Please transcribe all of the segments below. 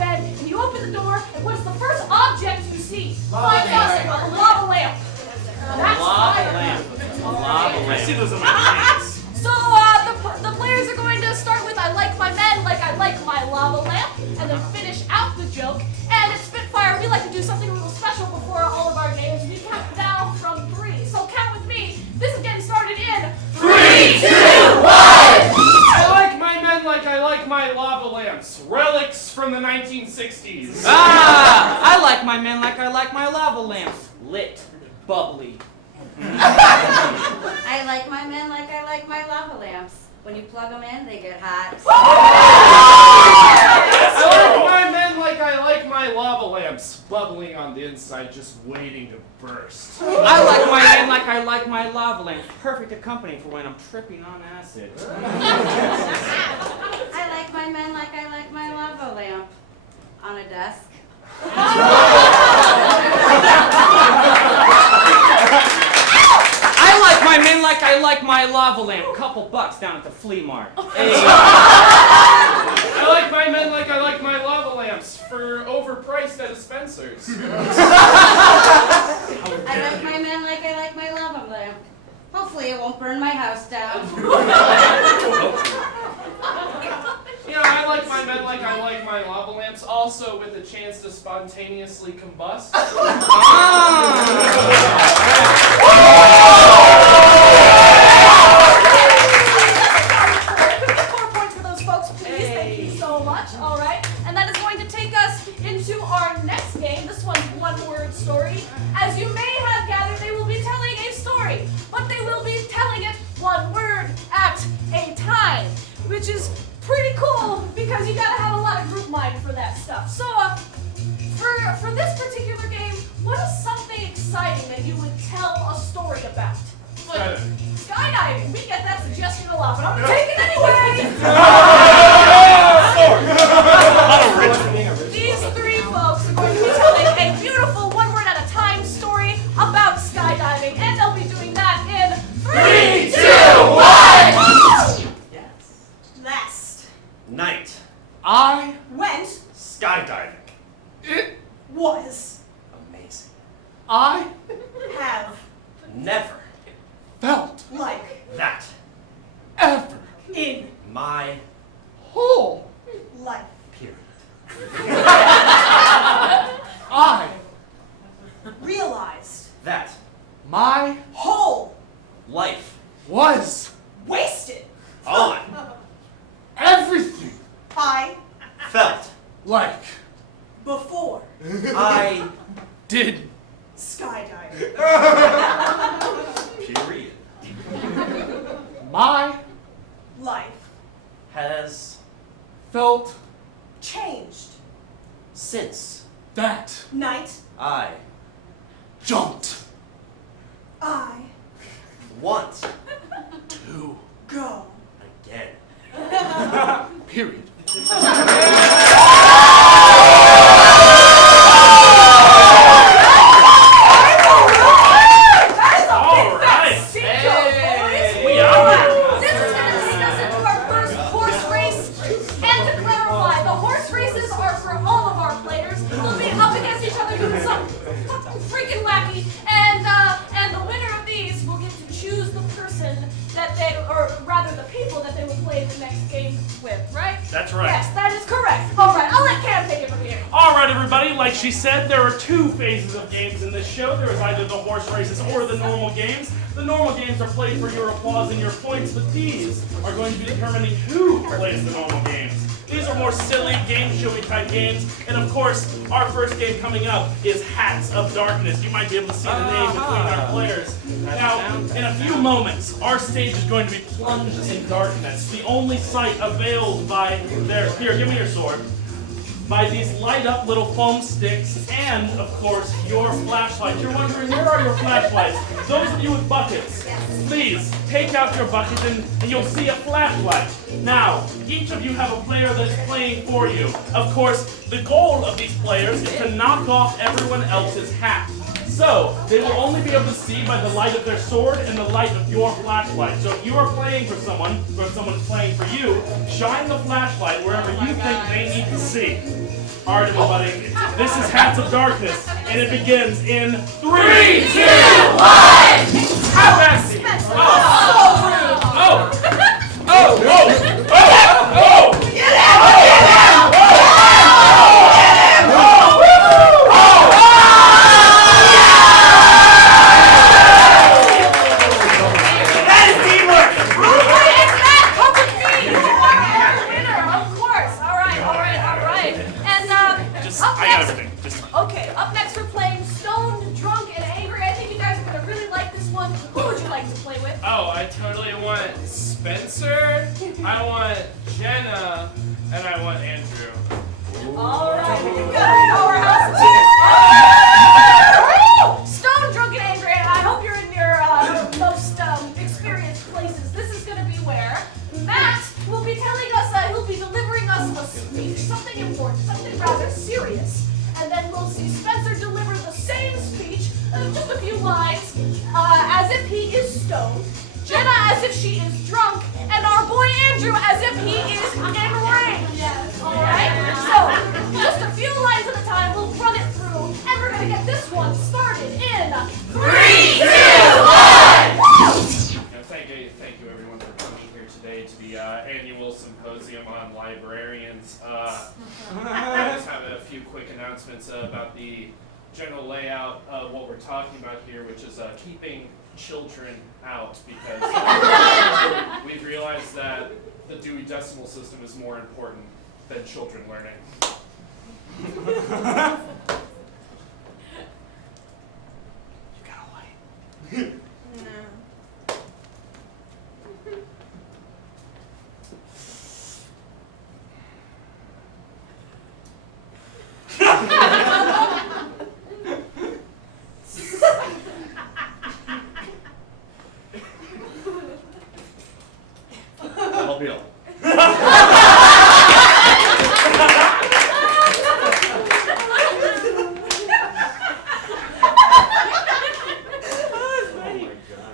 bed, and you open the door, and what's the first object you see? Lava lamp. A lava lamp. That's Lava fire. lamp. Lava lamp. I see those in my dreams. So the players are going to start with I like my men like I like my lava lamp, and then finish out the joke. And at Spitfire, we like to do something a little special before all of our games. We count down from 3. So count with me. This is getting started in 3, 2, 1! I like my men like I like my lava lamps. Relics from the 1960s. I like my men like I like my lava lamps. Lit. Bubbly. I like my men like I like my lava lamps. When you plug them in, they get hot. I like my men like I like my lava lamps. Bubbling on the inside, just waiting to burst. I like my men like I like my lava lamps. Perfect accompanying for when I'm tripping on acid. I like my men like I like my lava lamp. On a desk. I like my men like I like my lava lamp. Couple bucks down at the flea mart. Hey. I like my men like I like my lava lamps for overpriced at a Spencer's. I like my men like I like my lava lamp. Hopefully it won't burn my house down. You know, I like my men like I like my lava lamps, also with a chance to spontaneously combust. Thank you so much. All right, and that is going to take us into our next game. This one's one-word story. As you may have gathered, they will be telling a story, but they will be telling it one word at a time, which is pretty cool because you gotta have a lot of group mind for that stuff. So, for this particular game, what is something exciting that you would tell a story about? Skydiving. We get that suggestion a lot, but I'm gonna take it anyway. These 3 folks are going to be telling a beautiful one-word at a time story about skydiving, and they'll be doing that in 3, 2, 1! Yes. Last Night. I went Skydiving. it was Amazing. I have Never felt like that. ever in My whole life. period. I Realized That. my whole Life. was wasted. On. everything I Felt. like before I. did skydiving. Period. my Life Has. felt changed. Since. that Night I. jumped I Want. to go. Again. period. This is going to take us into our first horse race. And to clarify, the horse races are for all of our players. They'll be up against each other doing something freaking wacky. And the winner of these will get to choose the person that they, or rather the people that they will play the next game with, right? That's right. Yes, that is correct. All right, I'll let Cam take it from here. All right, everybody. Like she said, there are 2 phases of games in this show. There is either the horse races or the normal games. The normal games are played for your applause and your points, but these are going to be determining who plays the normal games. These are more silly, game showy type games. And of course, our first game coming up is Hats of Darkness. You might be able to see the name between our players. Now, in a few moments, our stage is going to be plunged in darkness. The only sight availed by their... Here, give me your sword. By these light-up little foam sticks and, of course, your flashlights. You're wondering, where are your flashlights? Those of you with buckets, please take out your buckets and you'll see a flashlight. Now, each of you have a player that is playing for you. Of course, the goal of these players is to knock off everyone else's hat. So, they will only be able to see by the light of their sword and the light of your flashlight. So if you are playing for someone, or if someone is playing for you, shine the flashlight wherever you think they need to see. Alright, everybody, this is Hats of Darkness, and it begins in 3, 2, 1! How fast? Okay, up next we're playing Stoned, Drunk, and Angry. I think you guys are going to really like this one. Who would you like to play with? Oh, I totally want Spencer, I want Jenna, and I want Andrew. Alright, you got a powerhouse team. Stoned, Drunk, and Angry. I hope you're in your most experienced places. This is going to be where Matt will be telling us, he'll be delivering us a speech, something important, something rather serious. And then we'll see Spencer deliver the same speech, just a few lines, as if he is stoned, Jenna as if she is drunk, and our boy Andrew as if he is enraged. Yes. Alright? So, just a few lines at a time, we'll run it through, and we're going to get this one started in 3, 2, 1! Thank you everyone for coming here today to the annual symposium on librarians. I just have a few quick announcements about the general layout of what we're talking about here, which is keeping children out, because we've realized that the Dewey Decimal System is more important than children learning. You got a light? No. That'll be all.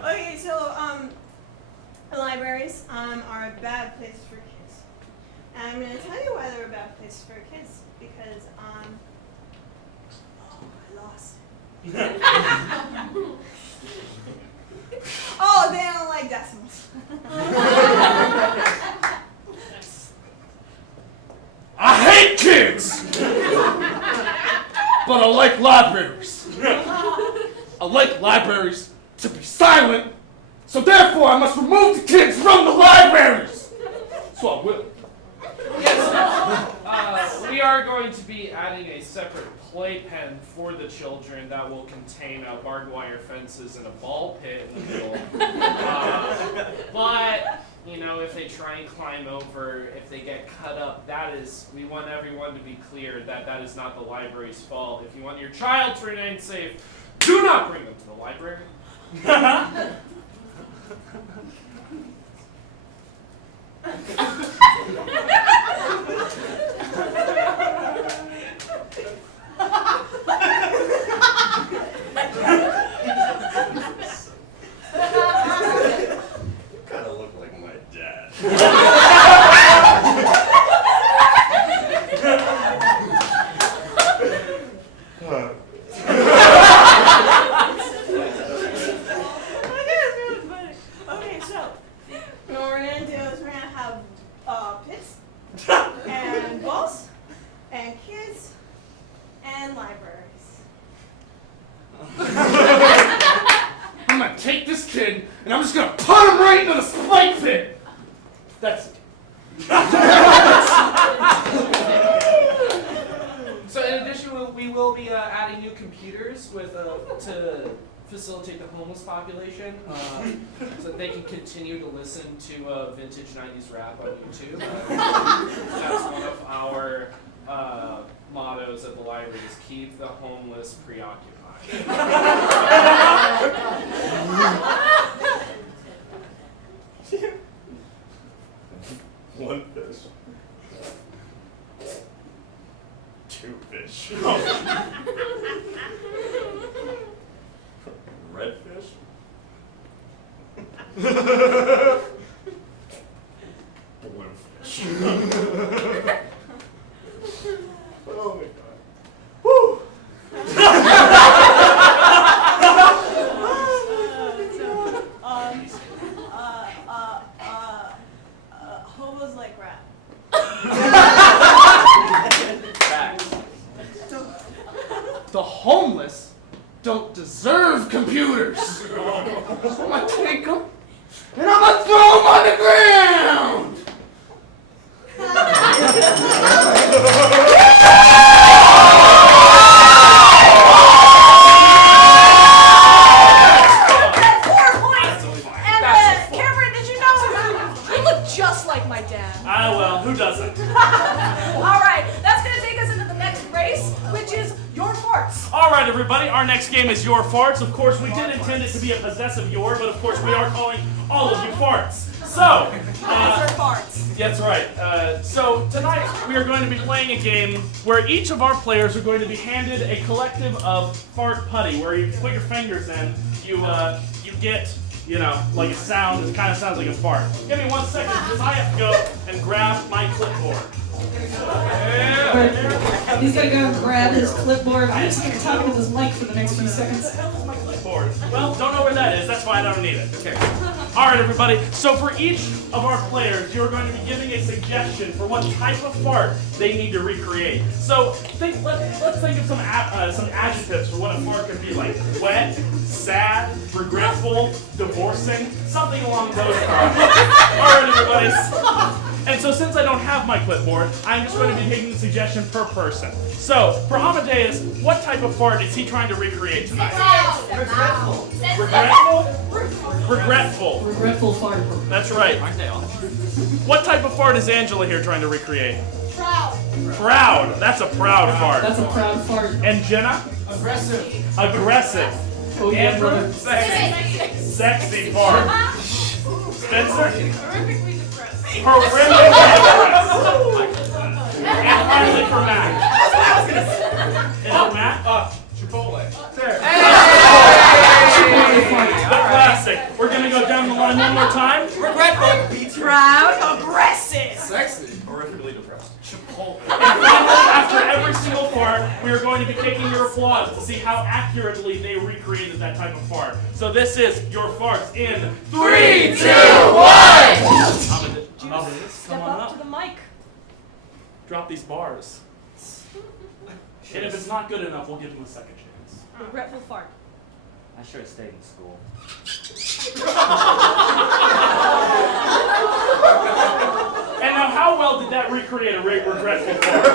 Okay, so libraries are a bad place for kids. And I'm going to tell you why they're a bad place for kids, because I lost. Oh, they don't like decimals. I hate kids! But I like libraries. I like libraries to be silent, so therefore I must remove the kids from the libraries! So I will. Yes, we are going to be adding a separate playpen for the children that will contain barbed wire fences and a ball pit in the middle. But, you know, if they try and climb over, if they get cut up, we want everyone to be clear that that is not the library's fault. If you want your child to remain safe, do not bring them to the library. Kind of look like my dad. Okay, so what we're going to do is we're going to have pits and balls and kids and libraries. I'm gonna take this kid and I'm just gonna put him right into the spike pit! That's it. So in addition, we will be adding new computers to facilitate the homeless population, so that they can continue to listen to vintage 90s rap on YouTube. That's one of our mottos at the library, is keep the homeless preoccupied. One fish. Two fish. Oh my god. Woo! Hobos like rap. The homeless don't deserve computers. I'm gonna take them and I'm gonna throw them on the ground. Cameron, did you know you look just like my dad? Ah, well, who doesn't? All right, that's going to take us into the next race, which is your farts. All right, everybody, our next game is Your Farts. Of course, we did intend it to be a possessive your, but of course, we are calling all of you farts. So, farts. that's right. So tonight, we are going to be playing a game where each of our players are going to be handed a collective of fart putty, where you put your fingers in, you get, you know, like a sound. It kind of sounds like a fart. Give me 1 second, because I have to go and grab my clipboard. He's gonna go grab his clipboard. I'm just gonna be talking to this mic for the next few seconds. My clipboard. Well, don't know where that is. That's why I don't need it. Okay. All right, everybody. So for each of our players, you're going to be giving a suggestion for what type of fart they need to recreate. So let's think of some adjectives for what a fart could be like: wet, sad, regretful, divorcing, something along those lines. All right, everybody. And so since I don't have my clipboard, I'm just going to be taking the suggestion per person. So, for Amadeus, what type of fart is he trying to recreate tonight? Regretful. Regretful? Regretful. Regretful fart. That's right. What type of fart is Angela here trying to recreate? Proud. Proud. That's a proud fart. That's a proud fart. And Jenna? Aggressive. Aggressive. Oh, yeah, Andrew? brother. Sexy fart. Spencer? Horrifically depressed. Horrifically depressed. And finally for Matt. Is it Matt? Chipotle. The classic. We're gonna go down the line one more time. Regretful. Proud, aggressive. Sexy. Horrifically depressed. Chipotle. And finally, after every single fart, we are going to be taking your applause to see how accurately they recreated that type of fart. So this is your farts in 3, 2, 1. Step up to the mic. Drop these bars. And if it's not good enough, we'll give him a second chance. Regretful fart. I should have stayed in school. And now, how well did that recreate a regretful fart?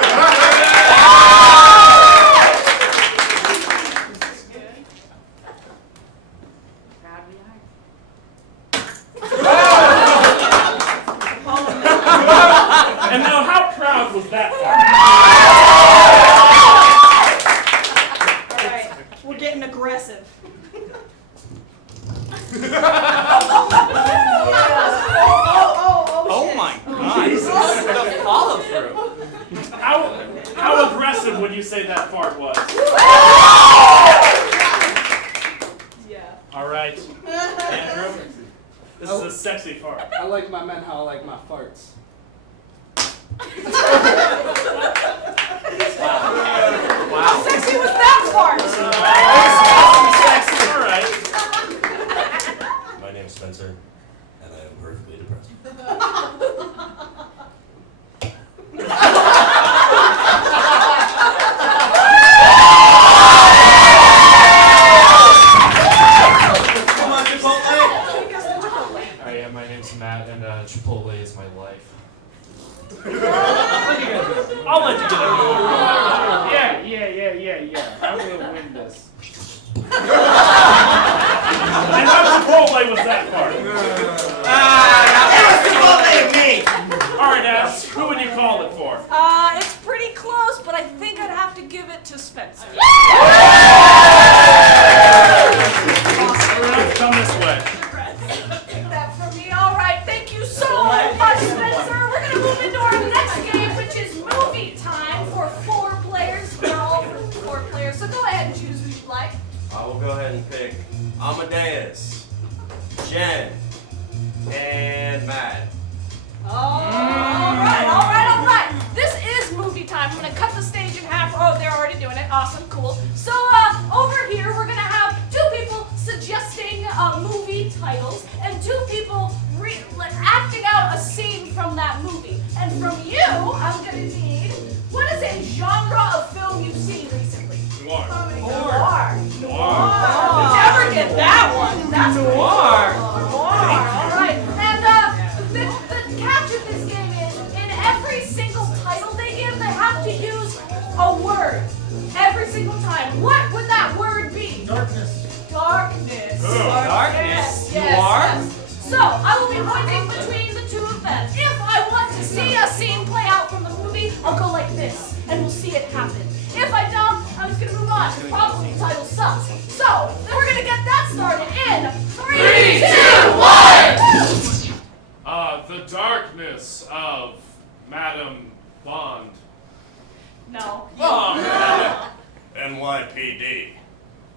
And now, how proud was that fart? All right, we're getting aggressive. Oh my god. The follow through. How aggressive would you say that fart was? Yeah. All right. Andrew, this is a sexy fart. I like my men how I like my farts. Wow. Sexy was that fart. All right. My name is Spencer, and I am horrifically depressed. Come on, Chipotle. My name's Matt, and Chipotle is my life. I'll let you get it. Yeah. I'm gonna win this. And how Chipotle was that fart? All right, Ash, who would you call it for? It's pretty close, but I think I'd have to give it to Spencer. Everyone, come this way. Take that from me. All right, thank you so much, Spencer. We're gonna move into our next game, which is movie time for 4 players. We're all for 4 players, so go ahead and choose who you'd like. I will go ahead and pick Amadeus, Jen, and mad. All right. This is movie time. I'm gonna cut the stage in half. Oh, they're already doing it. Awesome, cool. So over here we're gonna have 2 people suggesting movie titles and 2 people acting out a scene from that movie. And from you, I'm gonna need what is a genre of film you've seen recently? Noir. Noir. Never get that one. That's noir. All right. And the catch of this game is in every single title they give, they have to use a word every single time. What would that word be? Darkness. Darkness. Darkness. Yes. So I will be pointing between the 2 of them. If I want to see a scene play out from the movie, I'll go like this, and we'll see it happen. If I don't, I'm just gonna move on. Probably the title sucks. So then we're gonna get that started in 3, 2, 1. The Darkness of Madam Bond. No. NYPD.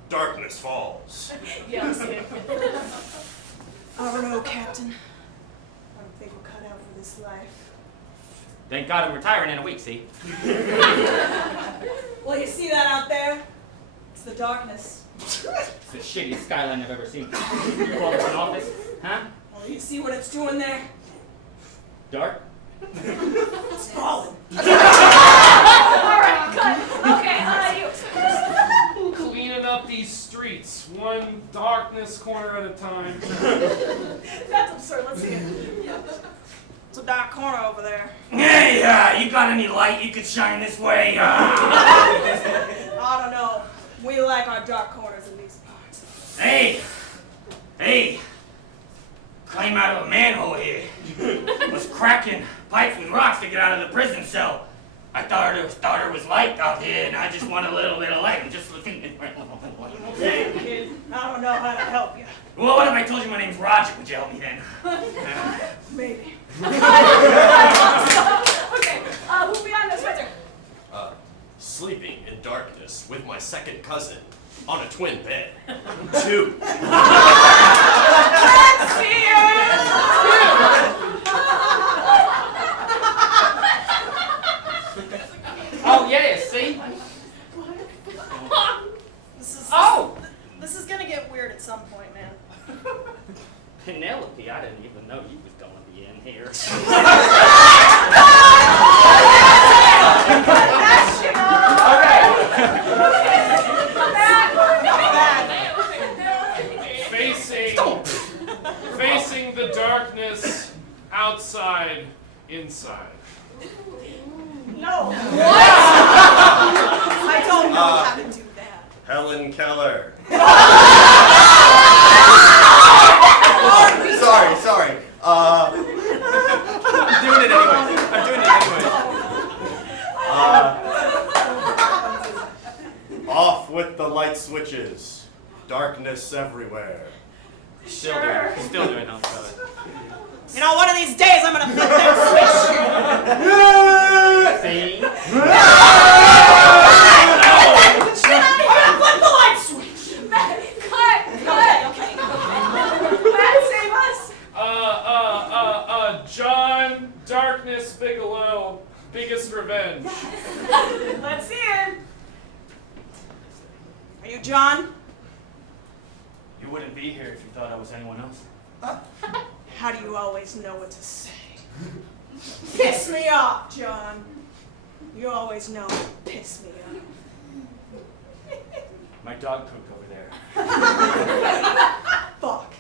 Darkness Falls. Yes. I don't know, Captain. I don't think we're cut out for this life. Thank God I'm retiring in a week, see? Well, you see that out there? It's the darkness. It's the shittiest skyline I've ever seen. You call this an office? Huh? Well, you see what it's doing there? Dark? It's falling. All right, good. Okay, you. Cleaning up these streets, one darkness corner at a time. That's absurd. Let's see it. It's a dark corner over there. Hey, you got any light you could shine this way? I don't know. We like our dark corners in these parts. Hey! Climb out of a manhole here. Was cracking pipes with rocks to get out of the prison cell. I thought it was light out here, and I just want a little bit of light. I'm just looking. Hey, kid. I don't know how to help you. Well, what if I told you my name's Roger? Would you help me then? Maybe. Okay, who's behind this, Spencer? Sleeping in darkness with my second cousin on a twin bed. 2. Let's see it! Oh, yeah, see? This is gonna get weird at some point, man. Penelope, I didn't even know you was going to be in here. Facing the darkness, outside, inside. No. What? I don't know how to do that. Helen Keller. Sorry. I'm doing it anyway. Off with the light switches. Darkness everywhere. Still doing it. You know, one of these days I'm gonna flip that switch. See? Flip the light switch. Cut! Okay. Matt, save us! John Darkness Bigelow, Biggest Revenge. Let's see it! Are you John? You wouldn't be here if you thought I was anyone else. How do you always know what to say? Piss me off, John. You always know to piss me off. My dog pooped over there. Fuck.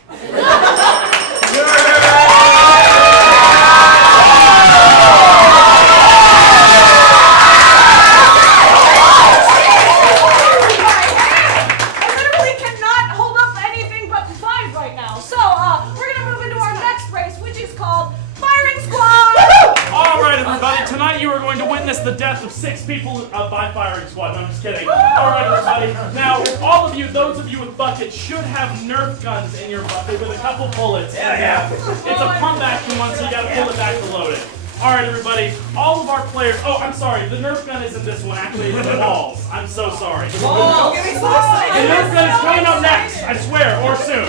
The death of 6 people by firing squad. No, I'm just kidding. All right, everybody. Now, all of you, those of you with buckets, should have Nerf guns in your bucket with a couple bullets. Yeah. It's a pump action one, so you gotta pull it back to load it. All right, everybody. All of our players. Oh, I'm sorry. The Nerf gun isn't this one. Actually, it's the balls. I'm so sorry. The Nerf gun is coming up next. I swear, or soon.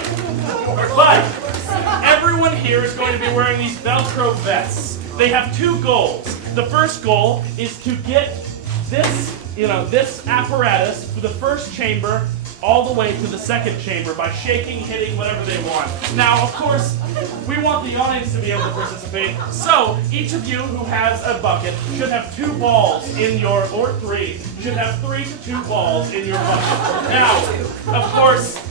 But everyone. everyone here is going to be wearing these Velcro vests. They have two goals. The first goal is to get this, this apparatus for the first chamber all the way to the second chamber by shaking, hitting, whatever they want. Now, of course, we want the audience to be able to participate, so each of you who has a bucket should have 2 balls in your, or 3, should have 3 to 2 balls in your bucket. Now, of course,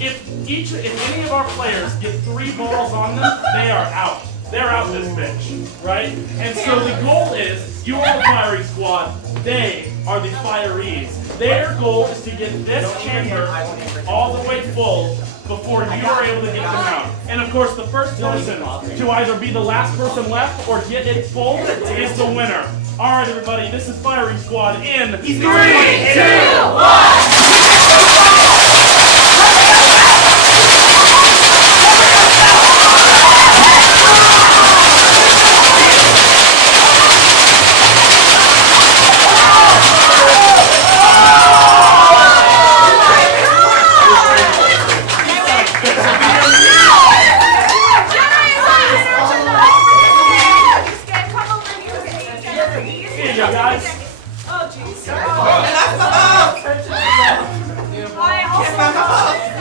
if any of our players get 3 balls on them, they are out. They're out this bitch, right? And so the goal is, you are the firing squad, they are the firees. Their goal is to get this chamber all the way full before you are able to get them out. And of course, the first person to either be the last person left or get it full is the winner. All right, everybody, this is firing squad in 3, 2, 1.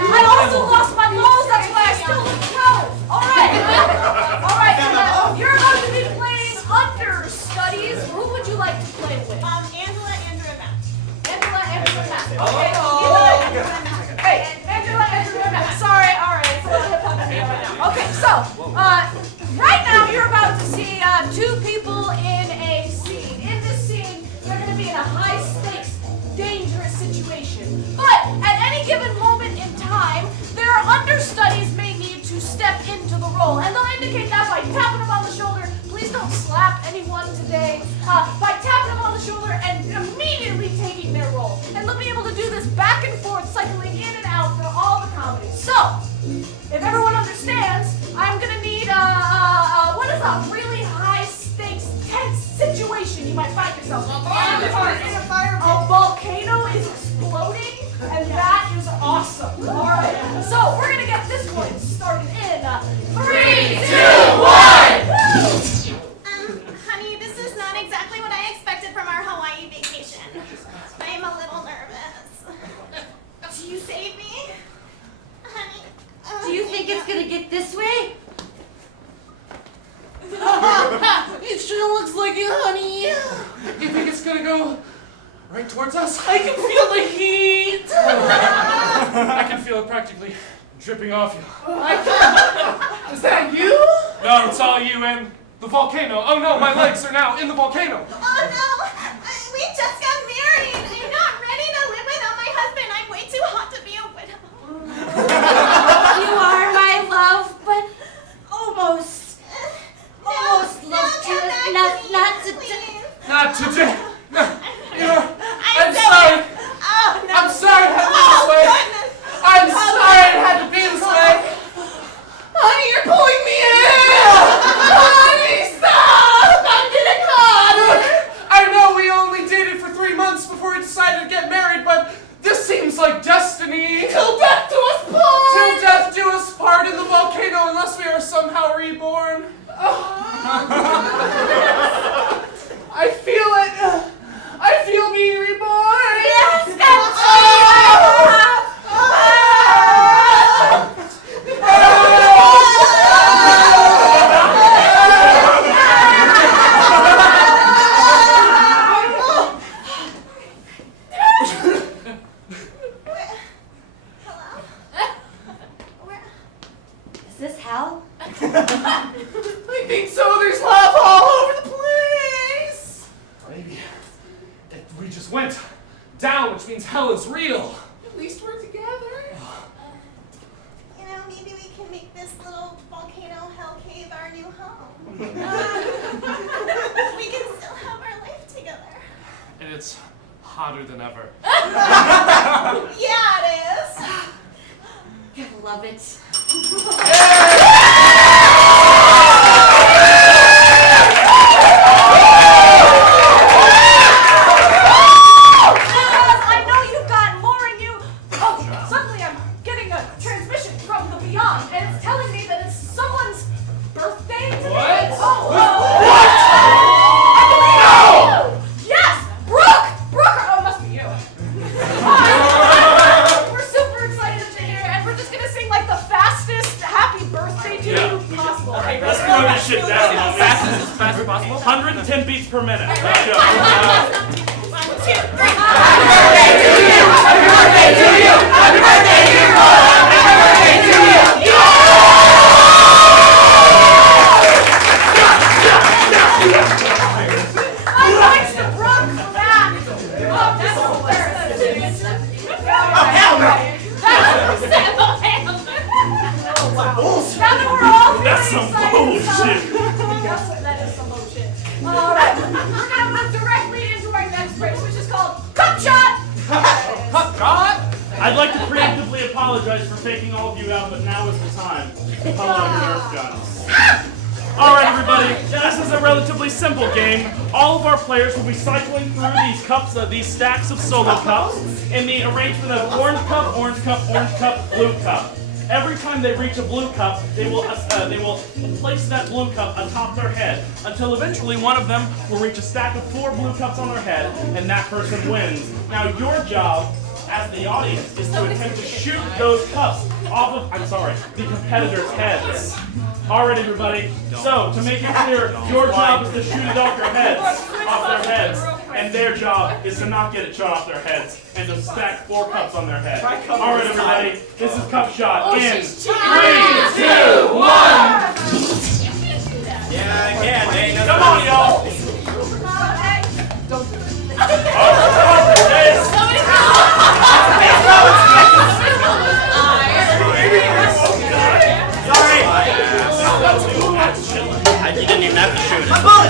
I also lost my balls, that's why I still look cold. Alright, you're about to be playing understudies. Who would you like to play with? Angela, Andrew, and Matt. Angela, Andrew, and Matt. Okay. Hey, Angela, Andrew, and Matt. Sorry, alright, it's a little hip-hop in here right now. Okay, so, right now you're about to see 2 people in a scene. In this scene, they're going to be in a high-stakes, dangerous situation. But at any given moment in time, their understudies may need to step into the role. And they'll indicate that by tapping them on the shoulder. Please don't slap anyone today. By tapping them on the shoulder and immediately taking their role. And they'll be able to do this back and forth, cycling in and out for all the comedies. So, if everyone understands, I'm going to need what is a really high-stakes, tense situation you might find yourself in. A volcano is exploding, and that is awesome. All right, so we're gonna get this one started in 3, 2, 1. Honey, this is not exactly what I expected from our Hawaii vacation. I'm a little nervous. Do you save me, honey? Do you think it's gonna get this way? It sure looks like it, honey. You think it's gonna go right towards us? I can feel the heat. I can feel it practically dripping off you. Is that you? No, it's all you and the volcano. Oh no, my legs are now in the volcano. Oh no! We just got married! I'm not ready to live without my husband. I'm way too hot to be a widow. You are my love, but almost love to Not today. No, I'm so sorry. Oh no! I'm sorry it had to be this way. Goodness! I'm sorry it had to be this way. Honey, you're pulling me in. Honey, stop! I'm getting hot. I know we only dated for 3 months before we decided to get married, but this seems like destiny. Till death do us part. Till death do us part in the volcano unless we are somehow reborn. I feel it. I feel being reborn. Yes, Is this hell? I think so. There's lava all over the place. Maybe we just went down, which means hell is real. At least we're together. You know, maybe we can make this little volcano hell cave our new home. We can still have our life together. And it's hotter than ever. Yeah, it is. I love it. I know you've got more in you. Oh, suddenly I'm getting a transmission from the beyond, and it's telling me that it's someone's per minute. Let's go. One, two, three. Happy birthday to you! Happy birthday to you! Happy birthday, dear Paul! Happy birthday to you! Points to Brooke for that. Oh, that's hilarious. Oh, hell no! Now that we're all That's feeling some excited, bullshit. that is some bullshit. All right, we're gonna move directly into our next race, which is called Cup Shot. Cup shot? I'd like to preemptively apologize for faking all of you out, but now is the time. Hello, Nerf guns. Alright, everybody, this is a relatively simple game. All of our players will be cycling through these cups, these stacks of solo cups, in the arrangement of orange cup, orange cup, orange cup, blue cup. Every time they reach a blue cup, they will place that blue cup atop their head until eventually one of them will reach a stack of 4 blue cups on their head, and that person wins. Now, your job as the audience is to attempt to shoot those cups off of, the competitors' heads. Alright, everybody. So, to make it clear, your job is to shoot it off their heads, and their job is to not get it shot off their heads, and to stack 4 cups on their head. Alright, everybody, this is Cup Shot in 3, 2, 1! Yeah, again, ain't Come on, y'all! You didn't even have to shoot it. My bullet!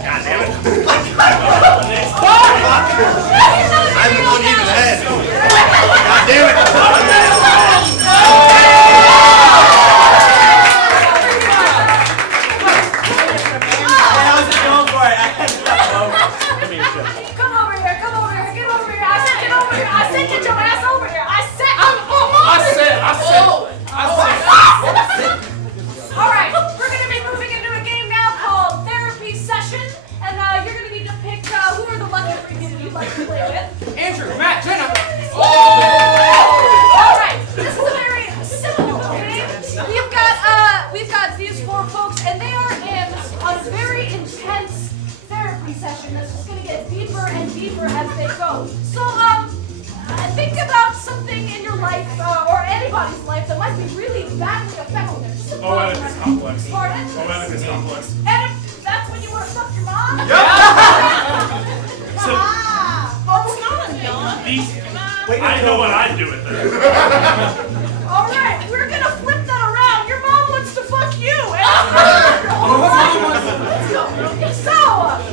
God damn it. I'm the one even ahead. God damn it. How's it going for it? Come over here, get over here. I said get over here. I said get your ass over here. All right, we're going to be moving into a game now called Therapy Session, and you're going to need to pick who are the lucky 3 people you'd like to play with. Andrew, Matt, Jenna. All right, this is a very simple game. We've got these 4 folks, and they are in a very intense therapy session that's just going to get deeper and deeper as they go. So, think about something in your life, or anybody's life, that might be really badly affected. Oh, Oedipus complex. Pardon? Oedipus complex. And if that's when you want to fuck your mom? So, I know what I'd do with her. All right, we're going to flip that around. Your mom wants to fuck you. So,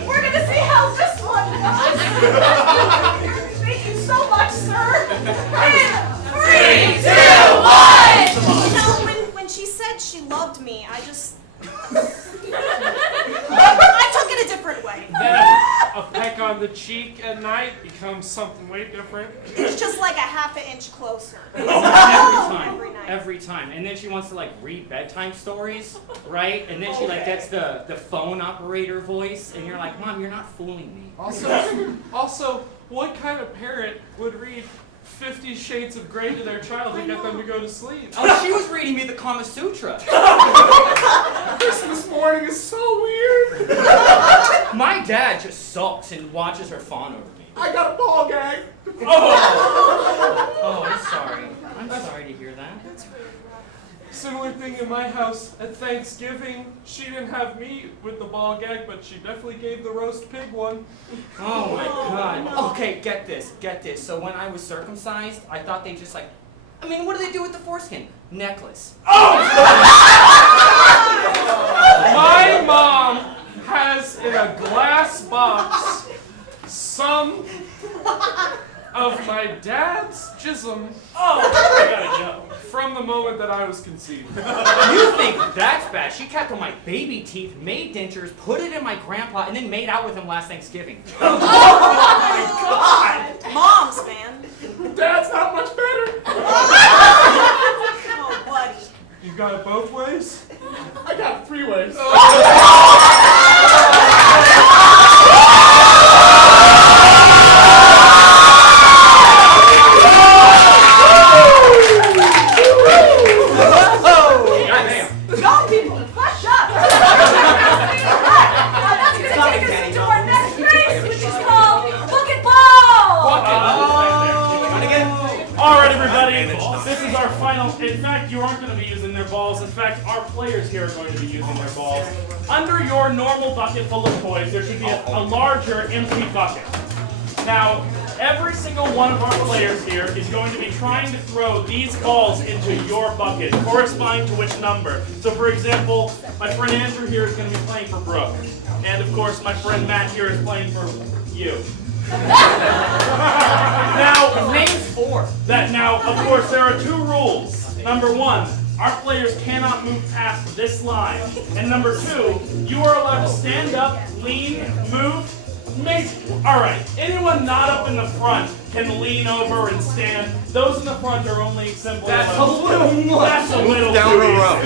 we're going to see how this one goes. Thank you so much, sir. And 3, 2, 1! You know, when she said she loved me, I just... I took it a different way. Then a peck on the cheek at night becomes something way different. It's just like a half an inch closer. Every time. And then she wants to like read bedtime stories, right? And then she like gets the phone operator voice, and you're like, Mom, you're not fooling me. Also, what kind of parent would read 50 Shades of Grey to their child to get them to go to sleep? Oh, she was reading me the Kama Sutra. Christmas morning is so weird. My dad just sulks and watches her fawn over me. I got a ball gag. Oh, I'm sorry. I'm sorry to hear that. Similar thing in my house at Thanksgiving. She didn't have me with the ball gag, but she definitely gave the roast pig one. Oh my god. Okay, get this. So when I was circumcised, I thought they just like, I mean, what do they do with the foreskin? Necklace. My mom has in a glass box some of my dad's jism. Oh, I gotta go. From the moment that I was conceived. You think that's bad? She kept all my baby teeth, made dentures, put it in my grandpa, and then made out with him last Thanksgiving. Oh my God! Moms, man. Dad's not much better. Oh, buddy. You got it both ways? I got it 3 ways. Go, people, flush up. in fact, you aren't going to be using their balls. In fact, our players here are going to be using their balls. Under your normal bucket full of toys, there should be a larger empty bucket. Now, every single one of our players here is going to be trying to throw these balls into your bucket, corresponding to which number. So, for example, my friend Andrew here is going to be playing for Brooke. And, of course, my friend Matt here is playing for you. Now, His name's Ford. Now, of course, there are two rules. Number one, our players cannot move past this line. And number two, you are allowed to stand up, lean, move, maybe. Alright, anyone not up in the front can lean over and stand. Those in the front are only simple. That's a little much. That's a little down the too road.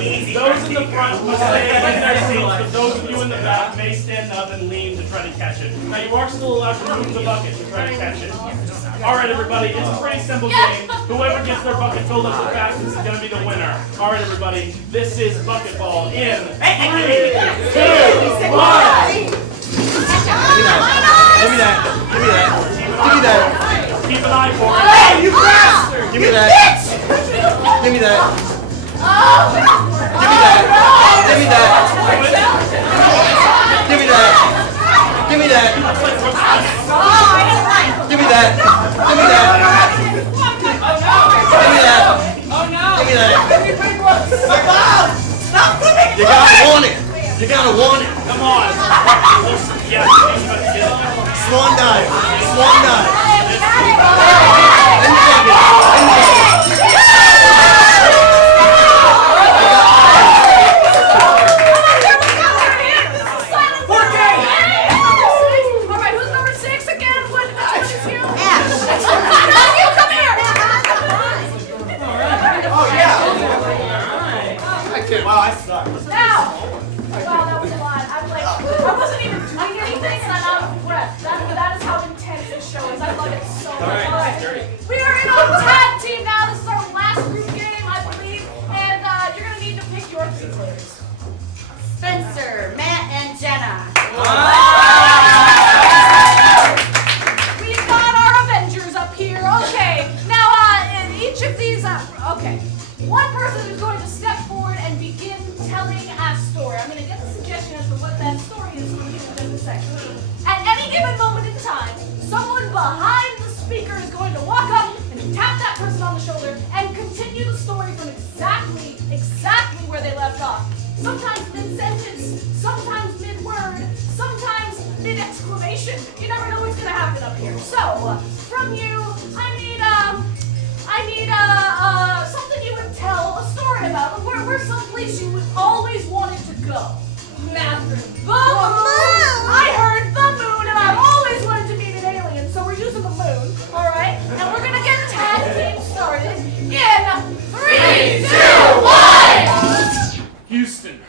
easy. Those in the front must stay in their seats, but those of you in the back may stand up and lean to try to catch it. Now you are still allowed to move the bucket to try to catch it. Alright everybody, it's a pretty simple game. Whoever gets their bucket filled up the fastest is going to be the winner. Alright everybody, this is bucket ball in 3, 2, 1. Give me that. Give me that. Give me that. Keep an eye for it. Hey, you bastard! Give me that. Give me that. Give me that. Give me that. Give me that. Give me that. Give me that. Give me that. Give me that. Oh no! Give me that. Stop moving! You gotta want it. You gotta want it. Come on. Yes, Swan dive. Swan dive. Alright, who's number 6 again? Which one is you? You come here! Oh yeah! Wow, I suck. Now! Wow, that was a lot. I wasn't even doing anything and I'm out of breath. That is how intense this show is. I love it so much. Alright. We are in our tag team now. This is our last group game, I believe. And you're going to need to pick your 3 players. Spencer, Matt, and Jenna. We've got our Avengers up here. Okay. Now, in each of these, okay. One person is going to step forward and begin telling a story. I'm going to get the suggestion as to what that story is from you in just a second. At any given moment in time, someone behind the speaker is going to walk up and tap that person on the shoulder and continue the story from exactly where they left off. Sometimes mid-sentence, sometimes mid-word, sometimes mid-exclamation. You never know what's going to happen up here. So, from you, I need something you would tell a story about. Where's someplace you always wanted to go? Bathroom. The moon! I heard the moon, and I've always wanted to meet an alien, so we're using the moon, alright? And we're gonna get tag team started in 3, 2, 1! Houston,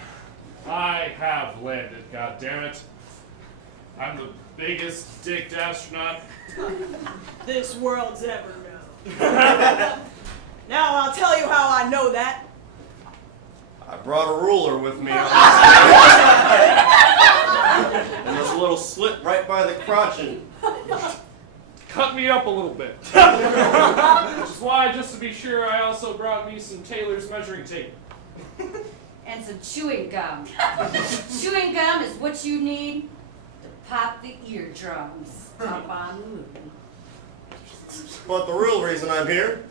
I have landed, goddammit. I'm the biggest dicked astronaut. This world's ever known. Now I'll tell you how I know that. I brought a ruler with me. And there's a little slit right by the crotch and Cut me up a little bit. Which is why, just to be sure, I also brought me some Taylor's measuring tape. And some chewing gum. Chewing gum is what you need to pop the eardrums up on the moon. But the real reason I'm here,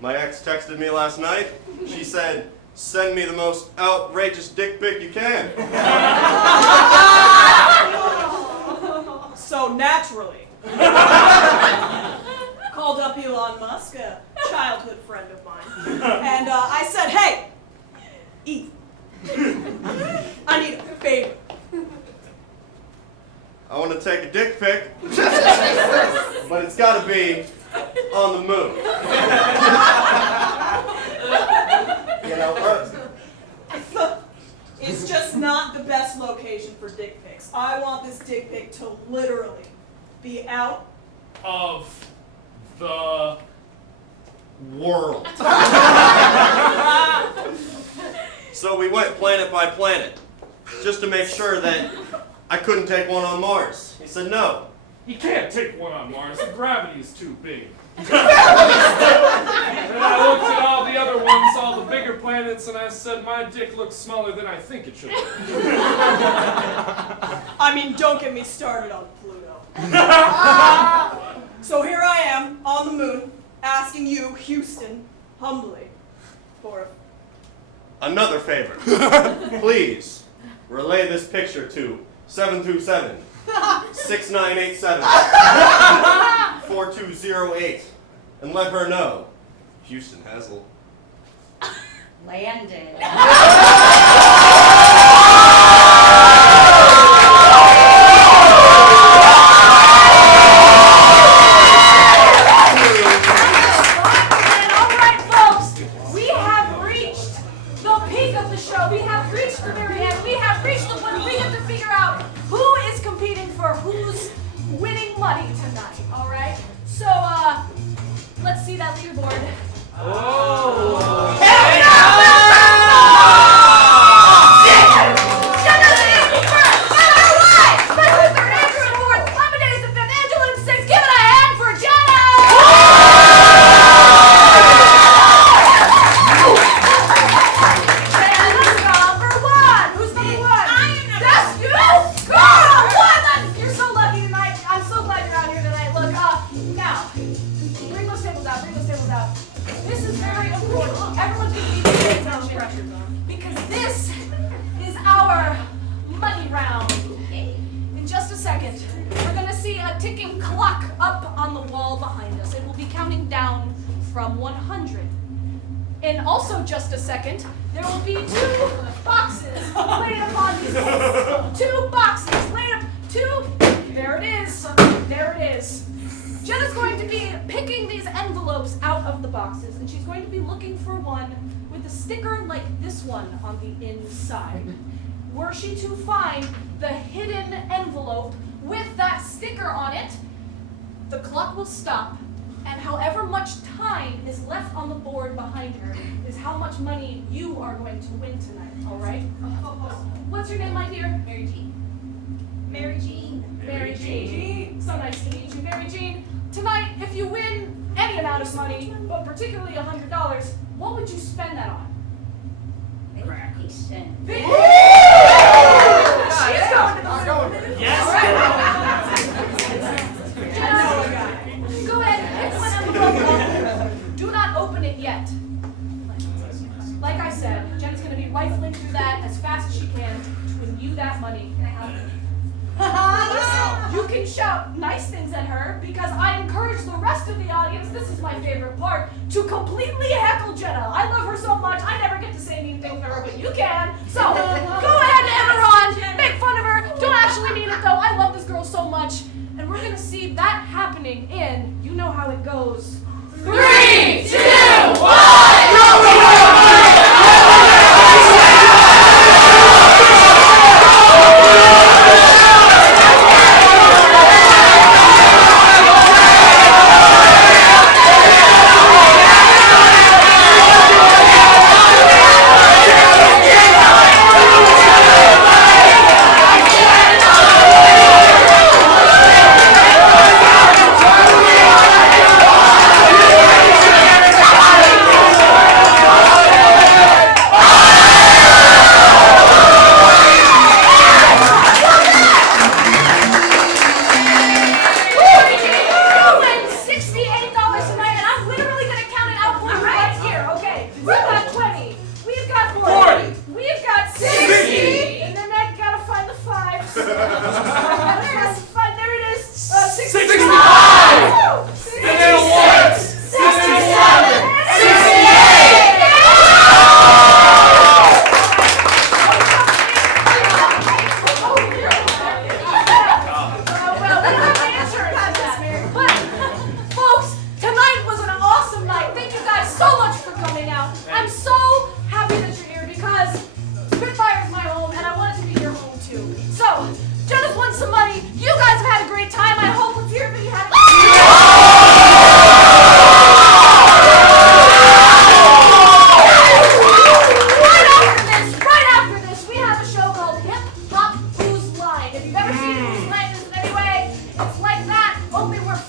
my ex texted me last night. She said, send me the most outrageous dick pic you can. So naturally, called up Elon Musk, a childhood friend of mine, and I said, hey, Ethan, I need a favor. I want to take a dick pic, but it's got to be on the moon. You know, It's just not the best location for dick pics. I want this dick pic to literally be out Of the world. So we went planet by planet, just to make sure that I couldn't take one on Mars. He said no. You can't take one on Mars. The gravity is too big. And I looked at all the the other one saw the bigger planets, and I said my dick looks smaller than I think it should look. I mean, don't get me started on Pluto. So here I am on the moon, asking you, Houston, humbly, for Another favor. Please relay this picture to 727 6987 4208 and let her know Houston Hazel Landed. Let's see that leaderboard. Oh! Because this is our money round. In just a second, we're going to see a ticking clock up on the wall behind us. It will be counting down from 100. In also just a second, there will be 2 boxes laid upon these tables. 2 boxes laid up. 2. There it is. There it is. Jenna's going to be picking these envelopes out of the boxes, and she's going to be looking for one with a sticker like this one on the inside. Were she to find the hidden envelope with that sticker on it, the clock will stop, and however much time is left on the board behind her is how much money you are going to win tonight, all right? What's your name, my dear? Mary Jean. Mary Jean. Mary Jean. So nice to meet you, Mary Jean. Tonight, if you win any amount of money, but particularly $100, what would you spend that on? Vacation. She's going to the moon. Yes. Go ahead and pick one envelope. Do not open it yet. Like I said, Jenna's going to be rifling through that as fast as she can to win you that money. Can I have it? You can shout nice things at her because I encourage the rest of the audience, this is my favorite part, to completely heckle Jenna. I love her so much, I never get to say anything to her, but you can. So, go ahead and egg her on, make fun of her. Don't actually need it though, I love this girl so much. And we're gonna see that happening in, you know how it goes. 3, 2, 1!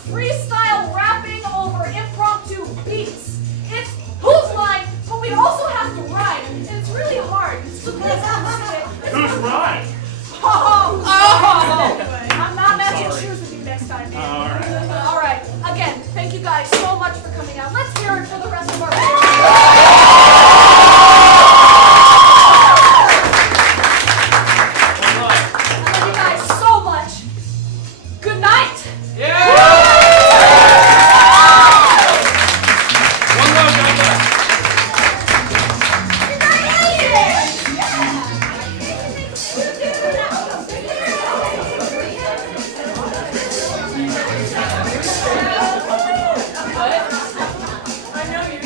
Freestyle rapping over impromptu beats. It's Whose Line time. All right. All right. Again, thank you guys so much for coming out. Let's hear it for the rest of our players. Thank you guys so much. Good night. One love, God bless. I know you.